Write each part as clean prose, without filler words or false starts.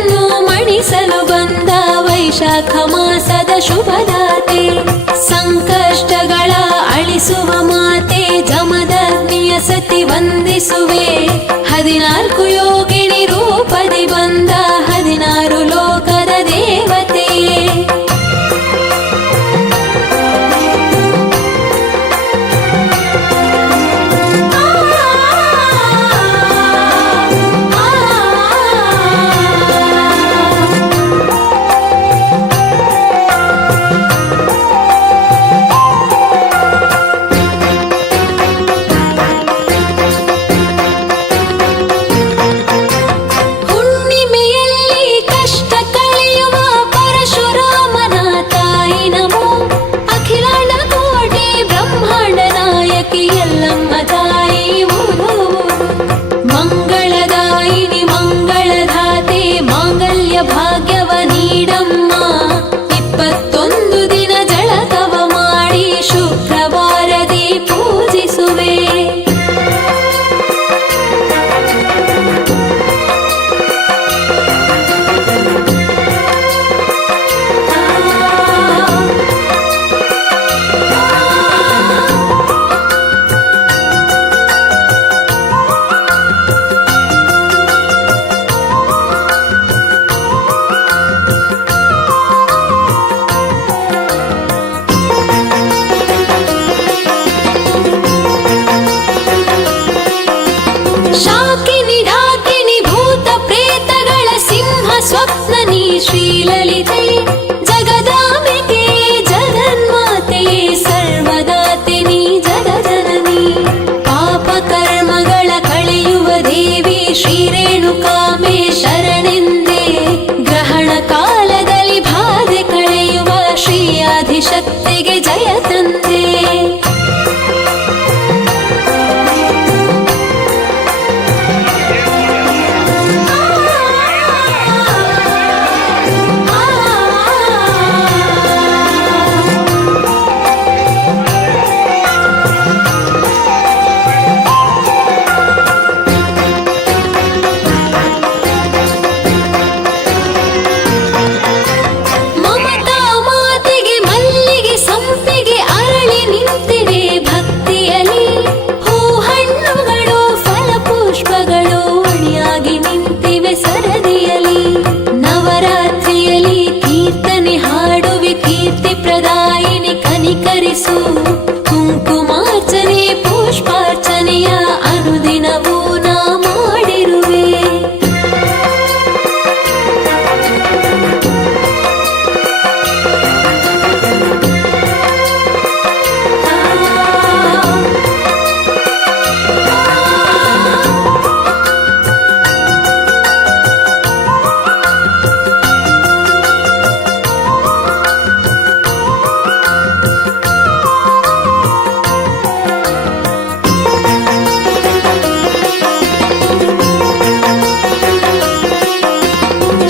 ಜನರನ್ನು ಮಣಿಸಲು ಬಂದ ವೈಶಾಖ ಮಾಸದ ಶುಭದಾತೆ, ಸಂಕಷ್ಟಗಳ ಅಳಿಸುವ ಮಾತೆ ಜಮದಗ್ನಿಯ ಸತಿ ವಂದಿಸುವೆ. 14 ಯೋಗಿನಿ ರೂಪದಿ ಬಂದ 16 ಲೋಕದ ದೇವತೆಯೇ. ಭಾಗ್ಯವ ನೀಡಮ್ಮ, 21 ದಿನ ಜಳಕವ ಮಾಡಿ ಶುಕ್ರವಾರದಿ ಪೂಜಿಸುವೆ. ಶಾಕಿನಿ ಢಾಕಿನಿ ಭೂತ ಪ್ರೇತಗಳ ಸಿಂಹ ಸ್ವಪ್ನ ನೀ ಶ್ರೀಲಲಿತೆ, ಜಗದಾಂಬಿಕೆ ಜಗನ್ಮಾತೆ ಸರ್ವದಾತೆ ನೀ ಜಗಜನನಿ. ಪಾಪ ಕರ್ಮಗಳ ಕಳೆಯುವ ದೇವಿ ಶ್ರೀ ರೇಣುಕಾಂಬೆ ಶರಣೆಂದೇ, ಗ್ರಹಣ ಕಾಲದಲ್ಲಿ ಬಾಧೆ ಕಳೆಯುವ ಶ್ರೀ ಆದಿಶಕ್ತಿಗೆ ಜಯ ತಂದೆ. ಕನಿಕರಿಸು ಕುಂಕುಮಾರ್ಚನೆ ಪುಷ್ಪಾರ್ಚನೆಯ ಅನುದಿನವೂ ನಾ ಮಾಡಿರುವೆ.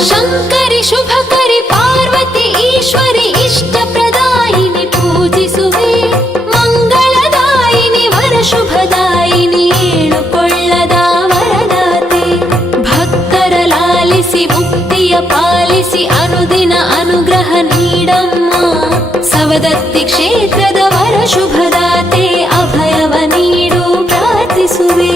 ಶಂಕರಿ ಶುಭಕರಿ ಪಾರ್ವತಿ ಈಶ್ವರಿ ಇಷ್ಟ ಪ್ರದಾಯಿನಿ ಪೂಜಿಸುವೆ. ಮಂಗಳದಾಯಿನಿ ವರ ಶುಭದಾಯಿನಿ ಏಳುಕೊಳ್ಳದ ವರದಾತೆ, ಭಕ್ತರ ಲಾಲಿಸಿ ಮುಕ್ತಿಯ ಪಾಲಿಸಿ ಅನುದಿನ ಅನುಗ್ರಹ ನೀಡಮ್ಮ. ಸವದತ್ತಿ ಕ್ಷೇತ್ರದ ವರ ಶುಭದಾತೆ ಅಭಯವ ನೀಡು ಪ್ರಾರ್ಥಿಸುವೆ.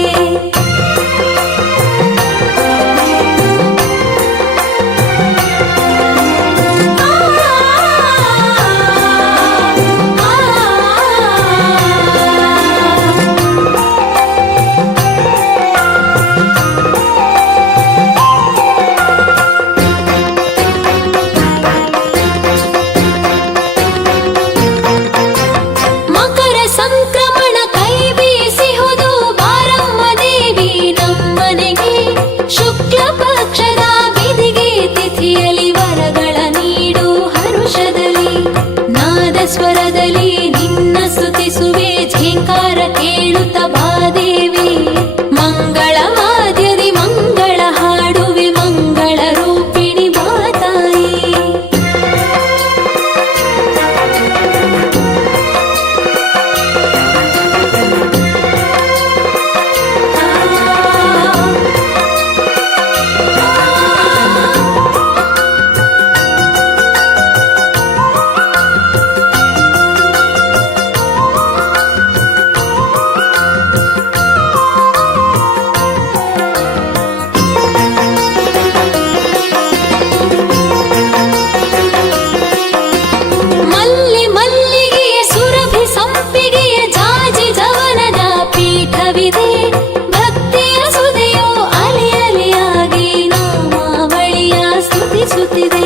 ಧ್ವನಿಸುತ್ತಿದೆ